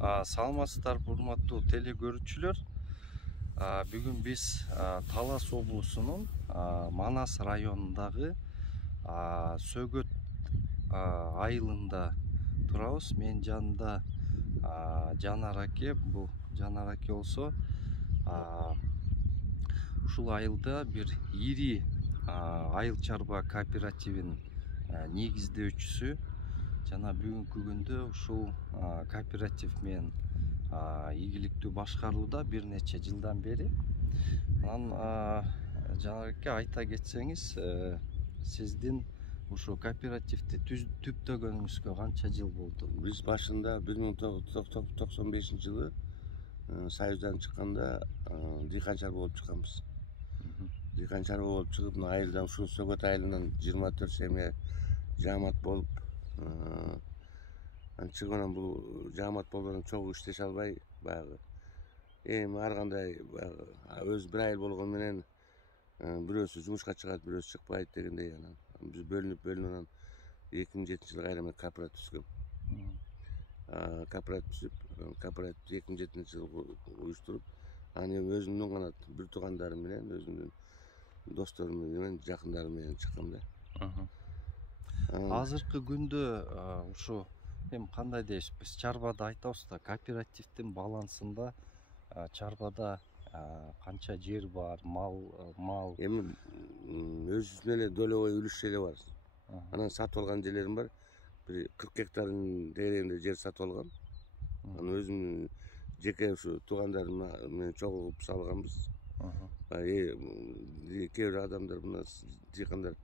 Саламатсыздарбы урматтуу теле көрүүчүлөр. Бүгүн биз Талас облусунун Манас районундагы Сөгөт айылында турабыз. Мен жанында Жанар аке. Бул Жанар аке болсо ушул айылда бир ири айыл чарба кооперативин негиздөөчүсү. Жана бүгүнкү күндө ушул кооператив менен ийгиликтүү башкарууда бир нече жылдан бери. Анан Жанар аке, айта кетсеңиз, сиздин ушу кооперативди түптөгөнүңүзгө канча жыл болду? Биз башында 1995 жылы Союздан чыкканда дыйкан чарба болуп чыкканбыз. Дыйкан чарба болуп чыгып, айылдан ушул Сөгөт айылынан 24 семья жаамат болуп чыгып, анан бул жаамат болгондон чогуу иштеше албай, баягы эми ар кандай өз бир айыл болгону менен бирөөсү жумушка чыгат, бирөөсү чыкпайт дегендей. Анан биз бөлүнүп анан 2007-жылы кайра мен кооператив түзгөм. Кооператив түзүп, кооперативди 2007-жылы уюштуруп, анан эми өзүмдүн гана бир туугандарым менен, өзүмдүн досторум менен, жакындарым менен чыккам да. Азыркы күндө ушу эми кандай дейбиз, биз чарбада айтабыз да, кооперативдин балансында чарбада канча жер бар, мал эми өзүнүн эле долевой үлүш эле бар. Анан сатып алган жерлерим бар. Бир 40 гектардын тегерегинде жер сатып алгам. Анан өзүмдүн жеке ушу туугандарым менен чогулуп салганбыз. Кээ бир адамдар, мына дыйкандар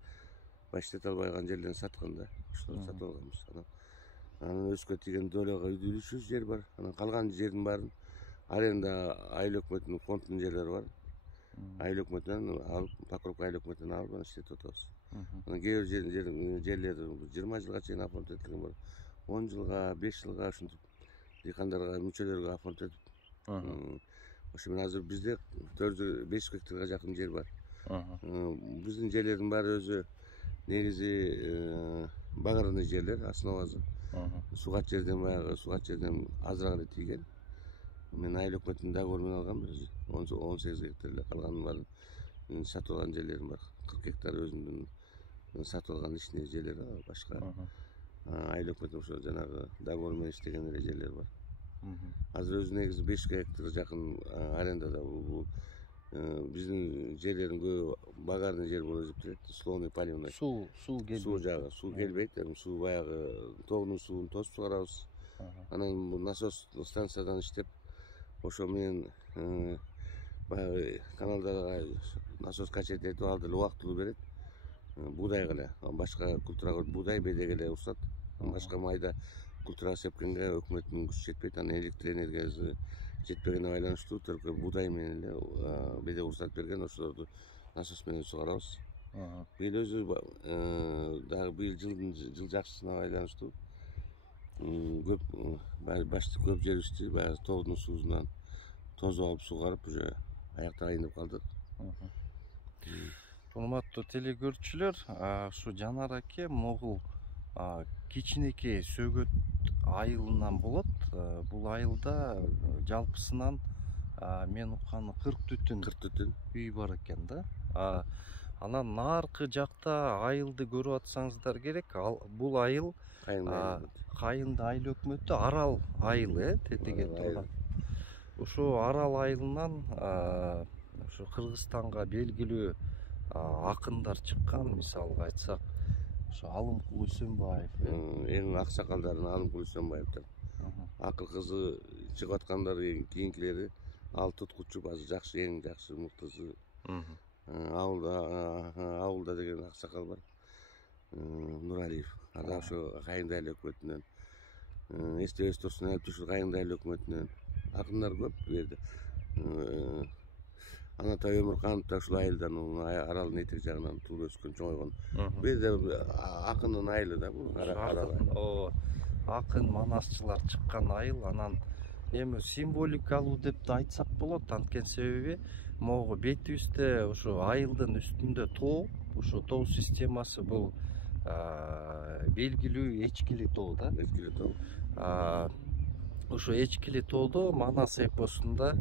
иштете албай калган жерлерин саткан да, ошолорду сатып алганбыз. Анан өзгө тиген долега үлүшүбүз жер бар. Анан калган жердин баарын аренда айыл өкмөтүнүн фондунун жерлери бар. Айыл өкмөтүнөн алып, Покровка айыл өкмөтүнөн алып, анан иштетип атабыз. Анан кээ бир жерлер 20 жылга чейин оформить этилген бар. 10 жылга, 5 жылга ушинтип дыйкандарга, мүчөлөргө оформить этип. Ошо менен азыр бизде 5 гектарга жакын жер бар. Биздин жерлердин баары өзү негизи багарный жерлер, основасы. Сугат жерден азыраак эле тийген. Мен айыл өкмөтүнүн договору менен алгам, 18 гектар эле, калганын баарын сатып алган жерлерим бар. 40 гектар өзүмдүн сатып алган ичинде жерлер, башка айыл өкмөтүнүн ошо жанагы договору менен иштеген эле жерлер бар. Азыр өзү негизи 5 гектарга жакын арендада. Бул биздин жерлердин көбү багарный жер болуп эсептелет. Условный поливной. Суу жагы, суу келбейт. Эми суу баягы тоонун суун тосуп чыгарабыз. Анан бул насос станциядан иштеп, ошо менен баягы каналдарга насос качать этип, ал деле убактылуу берет. Буудайга эле, башка культурага буудай, бедеге эле урушат. Башка майда культурага сепкенге өкмөттүн күчү жетпейт. Анан электр энергиясы жетпегенине байланыштуу только буудай менен эле бедеге уруксат берген, ошолорду насос менен сугарабыз. Быйыл өзү дагы быйыл жыл жакшысына байланыштуу көп жерибизди баягы тоодун суусунан тозуп алып сугарып, уже аяктагайын деп калдык. Урматтуу теле көрүүчүлөр, ушу Жанар аке могул кичинекей Сөгөт айылынан болот. Бул айылда жалпысынан мен укканы 40 түтүн үй бар экен да. Анан наркы жакта айылды көрүп атсаңыздар керек. Бул айыл Кайынды айыл өкмөтү Арал айылы, тетиге турган. Ушул Арал айылынан ушу Кыргызстанга белгилүү акындар чыккан. Мисалга айтсак, ошо Алымкул Үсөнбаев, эң аксакалдардын Алымкул Үсөнбаевдер. Акыркысы чыгып аткандар, кийинкилери ал туткучу, азыр жакшы, эң жакшы мыктысы. Ауылда деген аксакал бар, Нуралиев. Ада ошо Кайынды айыл өкмөтүнөн, эстебес Турсунаев ушул Кайынды айыл өкмөтүнөн акындар көп бу жерде. Анатай Өмүрканов да ушул айылдан, Аралдын этег жагынан туулуп өскөн, чоңойгон. Бу жерде акындын айылы да бул. Акын манасчылар чыккан айыл. Анан эми символикалуу деп да айтсак болот. Анткени себеби могу бетибизде ушу айылдын үстүндө тоо, ушу тоо системасы бул белгилүү эчкили тоо да. Эчкили тоо. ушу Эчкили тоодо Манас эпосунда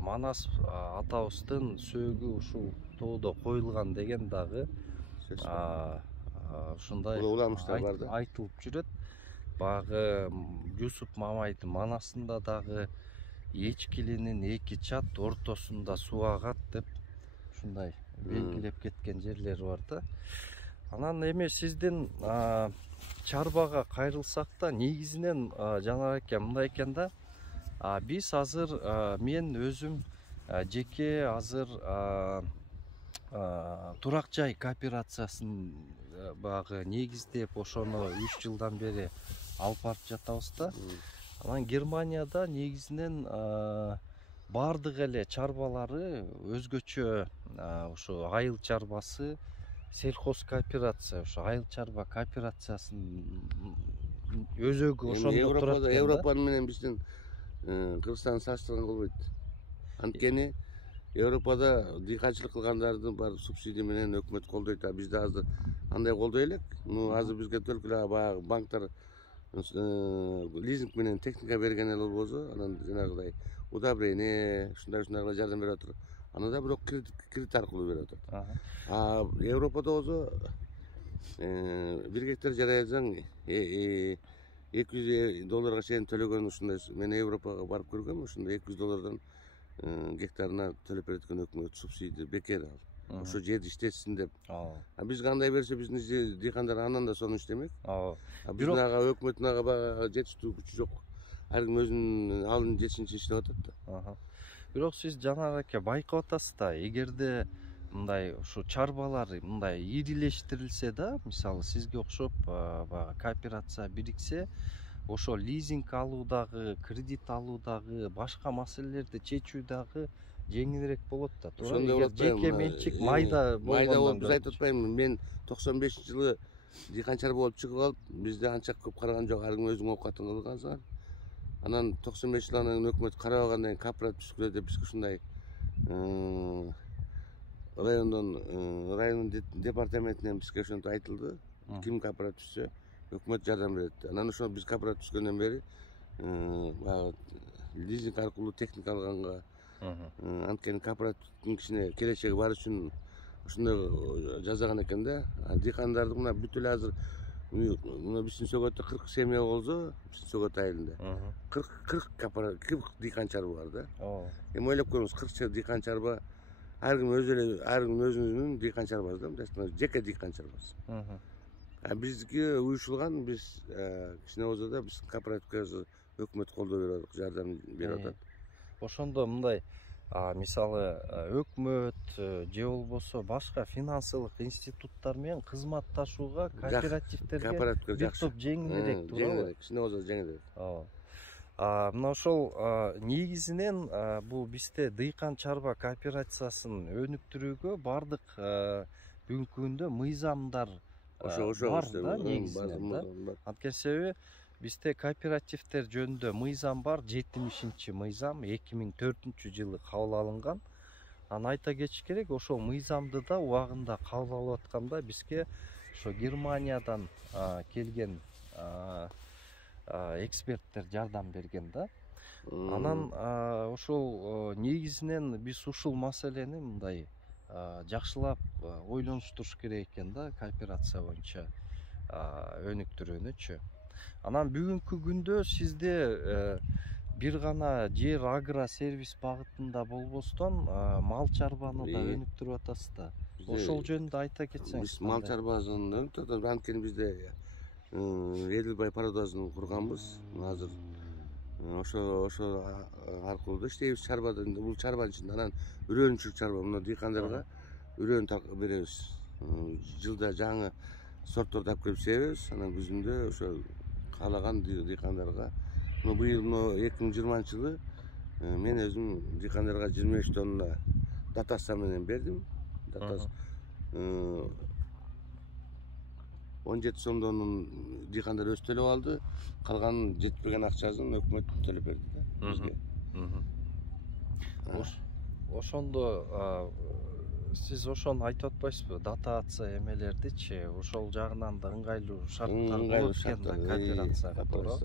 Манас атабыздын сөөгү ушул тоодо коюлган деген дагы ушундай уламыштар бар да, айтылып жүрөт. Багы Юсуп Мамайдын Манасында дагы Эчкилинин эки чат ортосунда суу агат деп ушундай белгилеп кеткен жерлери бар да. Анан эми сиздин чарбага кайрылсак да, негизинен жанараке мындай экен да, биз азыр мен өзүм жеке азыр турак жай кооперациясын багы негиздеп ошону 3 жылдан бери алып барып жатабыз да. Анан Германияда негизинен бардык эле чарбалары өзгөчө ошо айыл чарбасы, сельхоз кооперация, ошо айыл чарба кооперациясын өзөгү ошондо турат экен да. Европа менен биздин Кыргызстанды салыштырган болбойт. Анткени Европада дыйканчылык кылгандарды бар субсидия менен өкмөт колдойт. Бизде азыр андай колдой элек. Азыр бизге только баягы банктар лизинг менен техника берген эле болбосо, анан жанагыдай удобрение, ушундай жардам берип атат. Аны да бирок кредит аркылуу берип атат. Европада болсо 1 гектар жарайсаң $200 чейин төлөгөн ушундай. Мен Европага барып көргөм, ушундай $200 гектарына төлөп берет экен өкмөт, субсидия бекер ал. Ошо жерди иштетсин деп. Биз кандай берсе биздин дыйкандар андан да сонун иштемек. Биздин өкмөттүн ага жетиштүү күчү жок. Ар ким өзүнүн алдын жетишинче иштеп атат да. Бирок сиз жанараке байкап атасыз да, эгерде мындай ушу чарбалар мындай ирилештирилсе да, мисалы сизге окшоп баягы кооперация бириксе, ошо лизинг алуудагы, кредит алуудагы, башка маселелерди чечүү дагы жеңилирээк болот да. Эгер жеке менчик майда болуп биз айтып атпаймынбы, мен 95-жылы дыйкан чарба болуп чыгып алып, бизде анча көп караган жок, ар ким өзүнүн оокатын кылган. Анан 95-жылдан өкмөт карабагандан кийин кооператив түшкүлө деп бизге ушундай райондун департаментинен бизге ошентип айтылды. Ким кооператив түшсө өкмөт жардам берет. Анан ошо биз кооператив түшкөндөн бери баягы лизинг аркылуу техника алганга, анткени кооперативдин кичине келечеги бар үчүн ушундай жасаган экен да. Дыйкандарды мына бүт эле азыр мына биздин Сөгөттө 40 семья болсо, биздин Сөгөт айылында 40 дыйкан чарба бар да. Эми ойлоп көрүңүз, 40 дыйкан чарба, ар ким өзүнүн дыйкан чарбасы да, жеке дыйкан чарбасы. Бизги уюшулган, биз кичине болсо да биз кооперативге өкмөт колдоо берип атат, жардам берип атат. Ошондо мындай мисалы өкмөт же болбосо башка финансылык институттар менен кызматташууга кооперативтерге топ жеңилирээк, туурабы? Кичине болсо жеңилирээк. Мына ошол негизинен бул бизде дыйкан чарба кооперациясын өнүктүрүүгө бардык бүгүнкү күндө мыйзамдар бар да, негизинен да. Анткени себеби бизде кооперативдер жөнүндө мыйзам бар, 70-чи мыйзам 2004-жылы кабыл алынган. Аны айта кетиш керек, ошол мыйзамды да убагында кабыл алып атканда бизге ошо Германиядан келген эксперттер жардам берген да. Анан ошол негизинен биз ушул маселени мындай жакшылап ойлонуштуруш керек экен да, кооперация боюнча өнүктүрүүнүчү. Анан бүгүнкү күндө сизде бир гана жер агро сервис багытында болбостон мал чарбаны да өнүктүрүп атасыз да. Ошол жөнүндө айта кетсеңиз. Биз мал чарбасын өнүктүрүп атабыз. Анткени бизде Эдилбай пародозун курганбыз. Азыр ошо аркылуу да иштейбиз чарбада. Бул чарбанын ичинде анан үрөөнчүлүк чарба, мына дыйкандарга үрөөн беребиз. Жылда жаңы сортторду алып келип себебиз. Анан күзүндө ошо каалаган дыйкандарга, быйыл 2020-жылы мен өзүм дыйкандарга 25 тонна датаса менен бердим. Датас 17 сомдон дыйкандар өз төлөп алды. Калган жетпеген акчасын өкмөт төлөп берди да бизге. Ошондо сиз ошону айтып атпайсызбы, дотация эмелердичи, ошол жагынан да ыңгайлуу шарттар болот экен да кооперацияга, туура.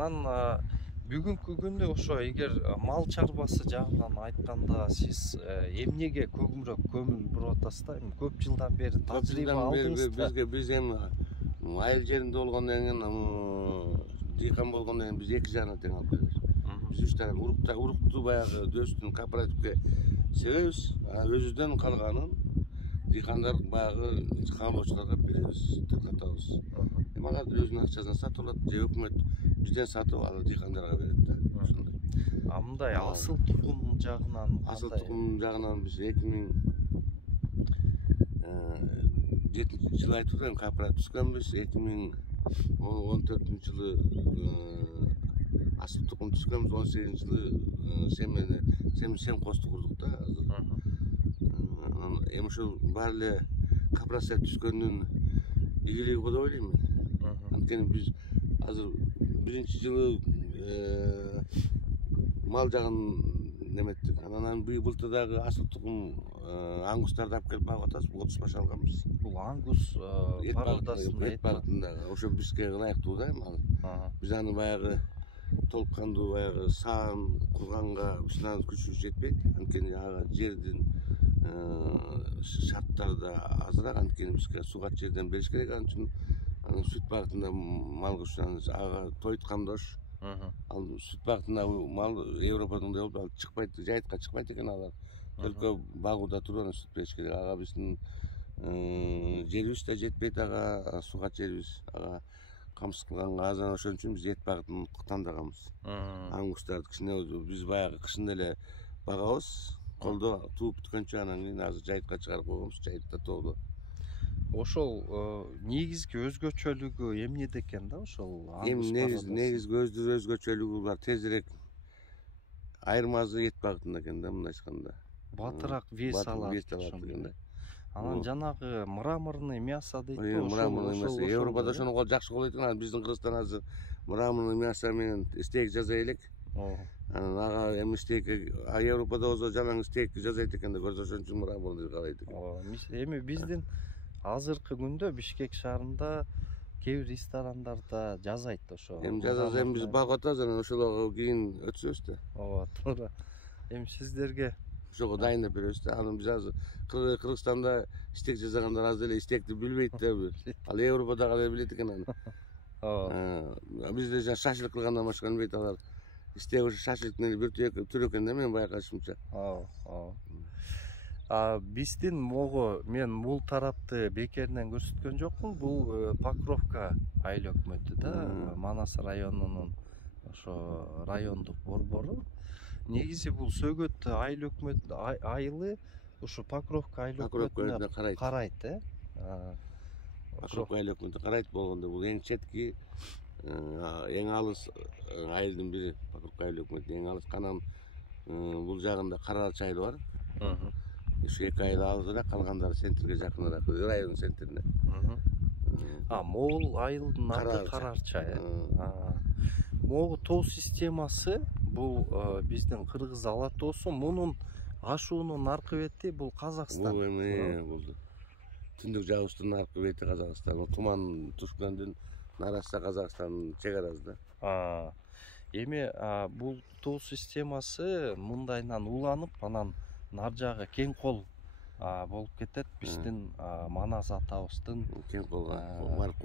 Анан бүгүнкү күндө ошо эгер мал чарбасы жагынан айтканда сиз эмнеге көбүрөөк көңүл буруп атасыз да? Эми көп жылдан бери тажрыйба алдыңыз да. Биз эми айыл жеринде болгондон кийин дыйкан болгондон кийин биз эки жагына тең алып келебиз. Биз үч тарап урукту баягы дөстүн кооперативге себебиз, өзүбүздөн калганын дыйкандар баягы каалоочуларга беребиз, таркатабыз. Эми алар өзүнүн акчасына сатып алат, же өкмөт бизден сатып алып дыйкандарга берет да. Ошондой. Мындай асыл тукум жагынан Асыл тукум жагынан биз 2007 жылы айтып турам, кооператив түзгөнбүз. 2014 жылы асыл тукум түзгөнбүз. 18 жылы семкосту курдук да. Эми ушул баары эле кооператив түзгөндүн ийгилиги го деп ойлойм мен. Анткени биз азыр биринчи жылы мал жагын неметтик. Анан былтыр дагы асыл тукум ангустарды алып келип багып атабыз. 30 баш алганбыз. Бул ангус пародасындагы ошо бизге ылайыктуу да мал. Биз аны баягы толук кандуу баягы саан курганга биздин күчүбүз жетпейт. Анткени ага жердин шарттары да азыраак. Анткени бизге суугат жерден бериш керек. Ал үчүн анын сүт багытында мал кушсаң ага тойт камдош. Ал сүт багытындагы мал Европадагы болуп ал чыкпайт, жайытка чыкпайт экен алар. Только багууда туруп анан сүт бериш керек. Ага биздин жерибиз да жетпейт, ага суугат жерибиз. Ага камсыз кылганга аз ошон үчүн биз эт багытын тандаганбыз. Ангустарды кичине биз баягы кышын эле багабыз. Колдо тууп бүткөнчө анан кийин азыр жайытка чыгарып койгонбуз, жайытта тоодо. Ошол негизги өзгөчөлүгү эмнеде экен да ошол ангус пародасы? Негизги өзгөчөлүгү бар, тезирээк айырмасы эт багытында экен да, мындай айтканда. Батыраак вес алат экен да. Анан жанагы мраморный мясо дейт го, мраморный мясо. Европада ошону жакшы колойт экен. Биздин Кыргызстан азыр мраморный мясо менен стейк жасай элек. Анан ага эми стейк Европада болсо жалаң стейк жасайт экен да, көрсө ошон үчүн мраморный каалайт экен. Эми биздин азыркы күндө Бишкек шаарында кээ бир ресторандарда жасайт ошо. Эми жасаса эми биз багып атабыз, анан ошолорго кийин өтүшөбүз да. Ооба, туура. Эми сиздерге ошого дайындап беребиз да. Анан биз азыр Кыргызстанда стейк жасагандар аз эле стейкти билбейт да. Ал Европадагы эле билет экен аны. Ооба. Бизде шашлык кылгандан башка билбейт алар. Стейк ошо шашлыктын эле бир түрү экен да, мен байкашымча. Ооба. Биздин мен бул тарапты бекеринен көрсөткөн жокмун. Бул Покровка айыл өкмөтү да, Манас районунун ошо райондук борбору. Негизи бул Сөгөт айыл өкмөт айылы ушу Покровка айыл өкмөтүнө карайт, Покровка айыл өкмөтүнө карайт болгондо бул эң четки, эң алыс айылдын бири. Покровка айыл өкмөтүнүн эң алыс канан бул жагында Каралчы айылы бар. Ушу эки айыл алысыраак, калгандары центрге жакыныраак, районун центрине. Могул айылдын аты Каралчы. Могу тоо системасы бул биздин Кыргыз ала тоосу. Мунун ашуунун аркы бети бул Казакстан. Бул эми түндүк жабыштын аркы бети Казакстан. Туман түшкөндүн нарасында Казакстандын чек арасы да. Эми бул тоо системасы мындайынан уланып, анан нар жагы кең кол болуп кетет. Биздин Манас атабыздын кең колго барып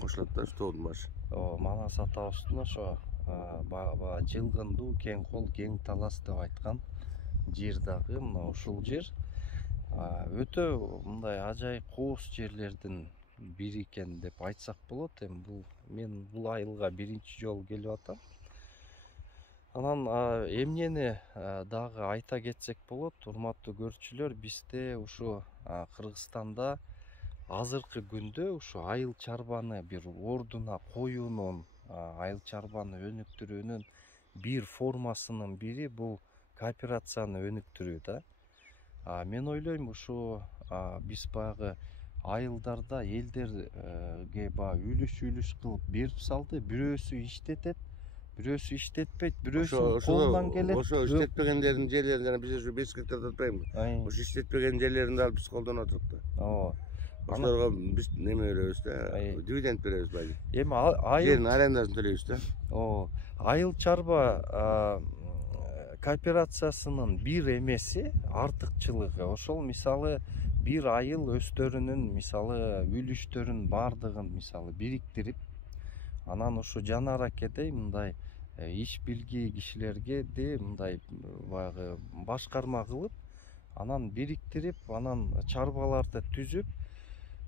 кошулат да, тоодун башы. Манас атабыздын ошо жылгындуу кең кол, кең талас деп айткан жер дагы мына ушул жер. Өтө мындай ажайып кооз жерлердин бири экен деп айтсак болот. Эми мен бул айылга биринчи жолу келип атам. Анан эмнени дагы айта кетсек болот, урматтуу көрүүчүлөр, бизде ушу Кыргызстанда азыркы күндө ушу айыл чарбаны бир ордуна коюунун, айыл чарбаны өнүктүрүүнүн бир формасынын бири бул кооперацияны өнүктүрүү да. Мен ойлойм, ушу биз баягы айылдарда элдерге үлүш кылып берип салды. Бирөөсү иштетет, бирөөсү иштетпейт, бирөөсү колунан келет. Ошо иштетпегендердин жерлерин жана биз ушу 5 гектарда атпайбызбы? Ошо иштетпеген жерлеринди алып биз колдонуп атырык да. Ооба. ошолорго биз неме беребиз да, дивиденд беребиз байы. Эми айыл Жердин арендасын төлөйбүз да. айыл чарба кооперациясынын бир эмеси артыкчылыгы ошол мисалы бир айыл өстөрүнүн мисалы үлүштөрүн баардыгын мисалы бириктирип анан ушу жанар акедей мындай иш билги кишилерге де мындай баягы башкарма кылып анан бириктирип анан чарбаларды түзүп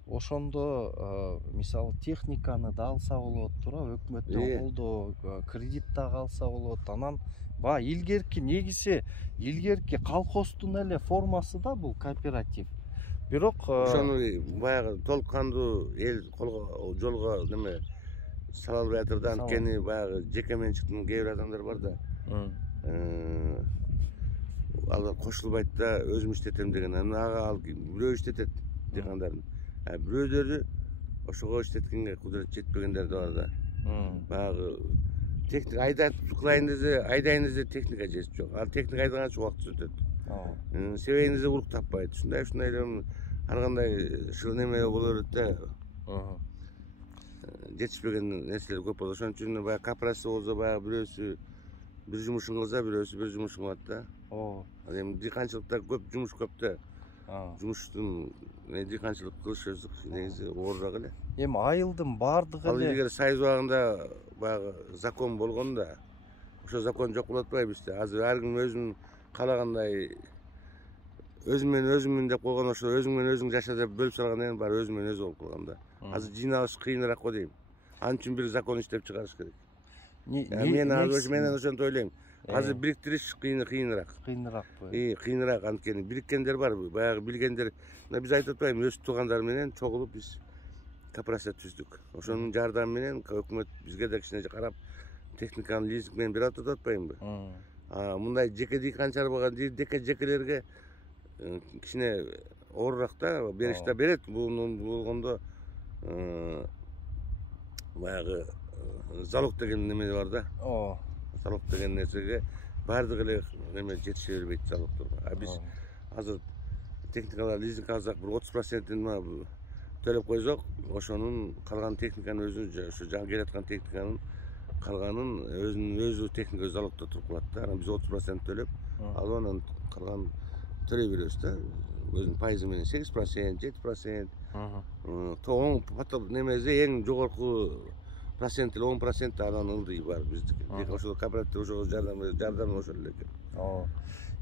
ошондо мисалы техниканы да алса болот туура, өкмөттөн колдоо кредит дагы алса болот. Анан баягы илгерки негизи илгерки колхоздун эле формасы да бул кооператив. Бирок ошону баягы толук кандуу эл жолго неме сала албай атыр да, анткени баягы жеке менчиктин кээ бир адамдар бар да. Алар кошулбайт да, өзүм иштетем деген. Ага ал бирөө иштетет дегендерин. Бирөөдөрү ошого иштеткенге кудурет жетпегендер да бар да. Баягы техника айдайын десе техника жетип жок. Ал техника айдаганча убакыт өтөт. Себебин десе урук таппайт. Ушундай ар кандай неме боло берет да. Жетишпеген нерселер көп болот. Ошон үчүн баягы кооперация болсо баягы бирөөсү бир жумушун кылса, бирөөсү бир жумушун кылат да. Ал эми дыйканчылыкта көп жумуш көп да. Жумуштун дыйканчылык кылыш өзү негизи оорураак эле. Эми айылдын баардыгы эле эгер союз убагында баягы закон болгон да, ошол закон жок болот атпайбы бизде. Азыр ар ким өзүнүн каалагандай өзүм менен өзүмүн деп койгон, ошо өзүң менен өзүң жаша деп бөлүп салгандан кийин баары өзү менен өзү болуп калган да. Азыр жыйналыш кыйыныраак го дейм. Ал үчүн бир закон иштеп чыгарыш керек. Мен ошентип ойлойм. Азыр бириктириш кыйыныраак. Кыйыныраак, анткени бириккендер бар, баягы билгендер. Биз айтып атпайбы, өз туугандар менен чогулуп биз кооперация түздүк. Ошонун жардамы менен өкмөт бизге да кичине карап техниканы лизинг менен берип атат атпаймынбы? Мындай жеке дыйканчыларга, жекелерге кичине оорураак да, бериш да берет. Бул болгондо баягы залог деген неме бар да. Залог деген нерсеге баардыгы эле неме жетише бербейт залогдорго. Биз азыр техникалар лизинг алсак бир 30%-ин төлөп койсок, ошонун калган техниканын өзүн, ошо жаңы келаткан техниканын калганын өзү техника залогдо туруп калат да. Анан биз 30% төлөп, алып анан калган төлөй беребиз да. Өзүнүн пайызы менен 8%, 7%. Тоң потом немеде эң жогорку процент эле 10% анан ылдый бар биздики. Ошол кооператив ошого жардам ошол эле экен.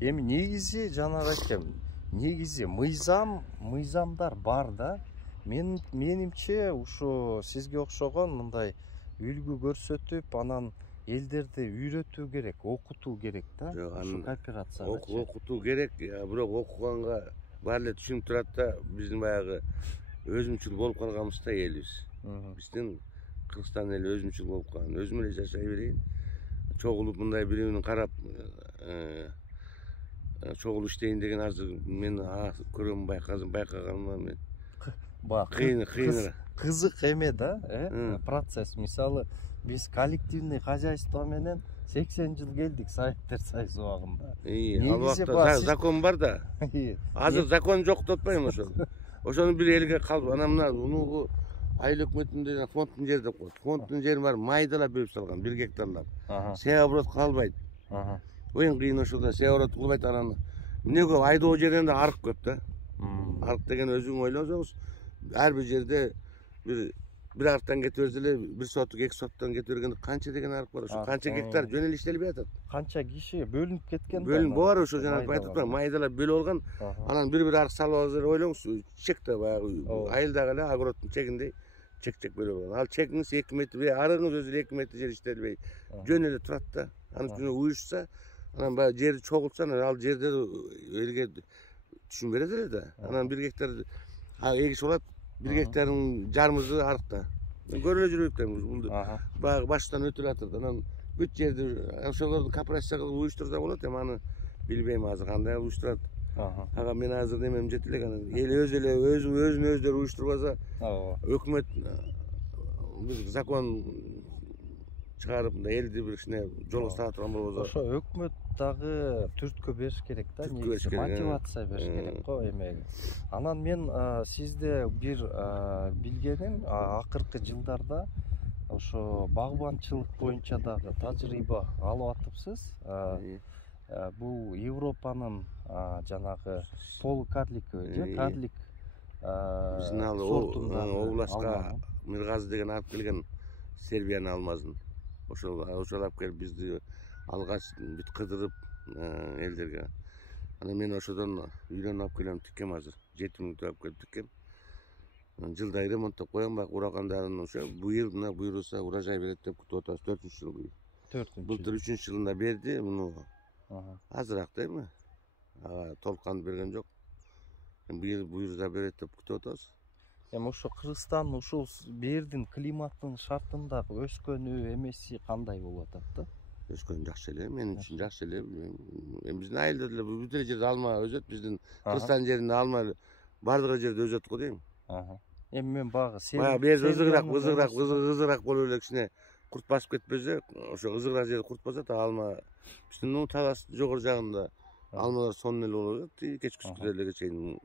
Эми негизи жанагы экен, негизи мыйзамдар бар да. Менимче ушу сизге окшогон мындай үлгү көрсөтүп, анан элдерди үйрөтүү керек, окутуу керек да. Ушу кооперацияда. Окутуу керек, бирок окуганга баары эле түшүнүп турат да, биздин баягы өзүмчүл болуп калганбыз да элибиз. Биздин Кыргызстан эли өзүмчүл болуп калган. Өзүм эле жашай берейин. Чогулуп мындай бирөөнү карап чогулуп иштейин деген азыр мен көрөм, байкаганыма мен кыйыныраак. Кызык эме да, процесс. Мисалы биз коллективный хозяйство менен 80 жыл келдик Советтер Союзу убагында. Ал убакта закон бар да. Азыр закон жок деп атпайбы ошол. Ошону бир элге калып, анан мына унугу айыл өкмөтүндө фонддун жери деп коет. Фонддун жерин бар майдалап бөлүп салган, 1 гектарлап. Сея оборот кылбайт. Эң кыйын ошол да, сея оборот кылбайт. Анан эмне көп айдоо жеринде арык көп да. Арык деген өзүң ойлосоңуз, ар бир жерде бир арыктан кетип берсе эле 1 соттук 2 соттон кетип бергенде канча деген арык бар. Ошо канча гектар жөн эле иштелбей атат. Канча киши бөлүнүп кеткен да. Бөлүнүп бар ошо жана айтып атпаймынбы, майдалап бөлүп алган. Анан бир арык салып алып ойлоңуз, чек да баягы айылдагы эле огороддун чегиндей чек бөлүп алган. Ал чегиңиз 2 метр, арыгыңыз өзү 2 метр жер иштелбей жөн эле турат да. Анын үстүнө уюшса, анан баягы жерди чогултса, ал жерде элге түшүн берет эле да. Анан 1 гектар эгиш болот, 1 гектардын жарымысы арыкта. Мен көрүп эле жүрүп атам, бул баягы баштан өтүп атат. Анан бүт жерди ошолорду кооперация кылып уюштурса болот, эми аны билбейм азыр кандай уюштурат. Ага мен азыр немем жете элек, анан эл өзүн уюштурбаса, өкмөт бир закон чыгарып мындай элди бир кичине жолго сала турган болбосо. Ошо өкмөт дагы түрткү бериш керек да, Түрткү бериш керек, мотивация бериш керек го эмеге. Анан мен сизде бир билгеним, акыркы жылдарда ошо багбанчылык боюнча дагы тажрыйба алып атыпсыз. Бул Европанын жанагы полукарликовый же карлик Биздин ал областка Миргазы деген алып келген Сербиянын алмазын. Ошол алып келип бизди алгач бүт кыдырып элдерге. Анан мен ошодон үйлөнүп алып келем, тиккем азыр. 7 мүнөт алып келип тиккем. Жылдай ремонттоп коем, бак урагандарын ошо быйыл мына буйруса урожай берет деп күтүп атабыз. 4-жыл быйыл. 4-жыл. Былтыр 3-жылында берди, муну азыраак да эми. Толкан берген жок. Быйыл буйруса берет деп күтүп атабыз. Эми ошо Кыргызстан ушул бердин климаттын шартындагы өскөнү эмеси кандай болуп атат да? Өскөн жакшы эле, мен үчүн жакшы эле. Эми биздин айылда деле бүт эле жерде алма өсөт, биздин Кыргызстан жеринде алма бардык жерде өсөт го дейм. Эми мен багы ызыгыраак болуп эле кичине курт басып кетпесе, ошо ызыгыраак жерде курт басат, алма биздин талас жогору жагында алмалар сонун эле болуп атат, кечкүскү деле чейин.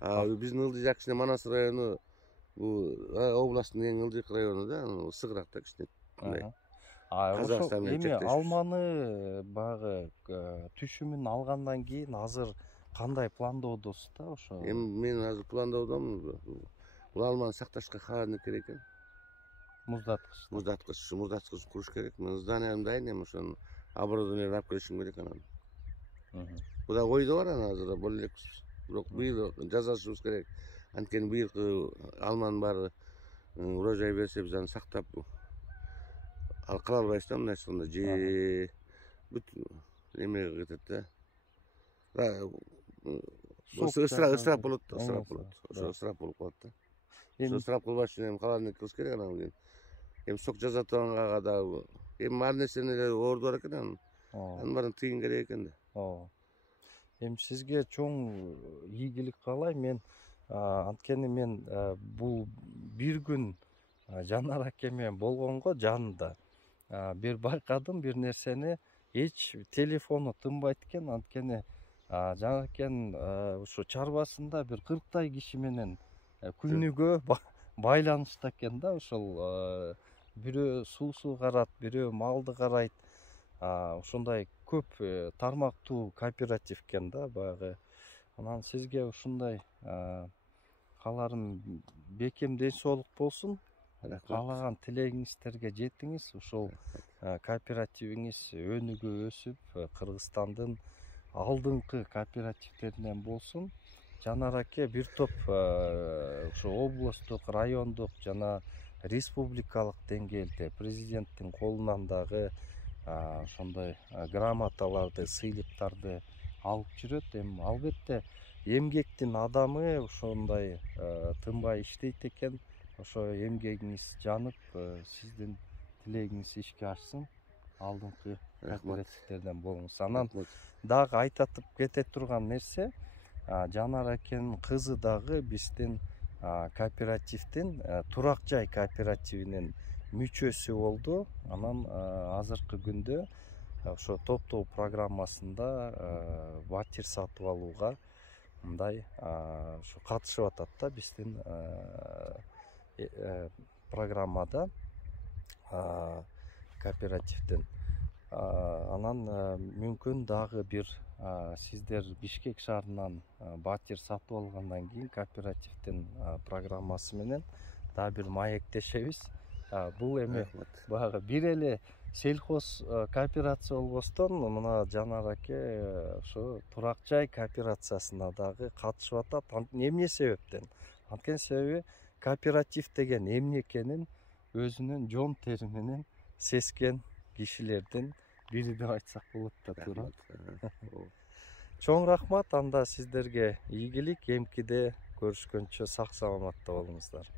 Биздин ылдый жак кичине Манас району, бул областтын эң ылдыйкы району да, ысыгыраак да кичине. Ошо эми алманы багы түшүмүн алгандан кийин азыр кандай пландоодосуз да ошо? Эми мен азыр пландоодомун. Бул алманы сакташка холодильник керек экен. Муздаткыч куруш керек. Мен зданиям дайын, эми ошонун оборудованияларын алып келишим керек анан. Буда ойдо бар анан азыр боло элекпиз. Бирок быйыл жазашыбыз керек. Анткени быйылкы алманын баары урожай берсе биз аны сактап кыла албайбыз да, мындай айтканда же бүт эмеге кетет да. Ысырап болот да, ошо ысырап болуп калат да. Ошо ысырап кылбаш үчүн эми холодильник кылыш керек анан кийин. Эми сок жаза турганга дагы эми ар нерсенин эле орду бар экен анын. Анын баарын тыйын керек экен да. Эми сизге чоң ийгилик каалайм. Мен анткени мен бул бир күн Жанар аке менен болгонго жанында бир байкадым бир нерсени, эч телефону тынбайт экен. Анткени Жанар акенин ушу чарбасында бир 40 киши менен күнүгө байланышта экен да. Ошол бирөө суусу карат, бирөө малды карайт. Ошондой көп тармактуу кооператив экен да баягы. Анан сизге ушундай кааларым бекем ден соолук болсун. Каалаган тилегиңиздерге жетиңиз. Ушул кооперативиңиз өнүгүп өсүп, Кыргызстандын алдыңкы кооперативтеринен болсун. Жанар аке бир топ ушу областтык, райондук жана республикалык деңгээлде президенттин колунан дагы ошондой грамоталарды, сыйлыктарды алып жүрөт. Эми албетте эмгектин адамы ошондой тынбай иштейт экен. Ошо эмгегиңиз жанып, сиздин тилегиңиз ишке ашсын. Алдыңкы кооперативтерден болуңуз. Анан дагы айтатып кете турган нерсе, Жанар акенин кызы дагы биздин кооперативдин турак жай кооперативинин мүчөсү болду. Анан азыркы күндө ошо топтоо программасында батир сатып алууга мындай ушу катышып атат да биздин программада кооперативдин. Анан мүмкүн дагы бир сиздер Бишкек шаарынан батир сатып алгандан кийин кооперативдин программасы менен дагы бир маектешебиз. Бул эми баягы бир эле сельхоз кооперация болбостон мына Жанар аке ошо турак жай кооперациясына дагы катышып атат. Эмне себептен? Анткени себеби кооператив деген эмне экенин өзүнүн жон тери менен сескен кишилердин бири деп айтсак болот да, туура. Чоң рахмат, анда сиздерге ийгилик, эмкиде көрүшкөнчө сак саламатта болуңуздар.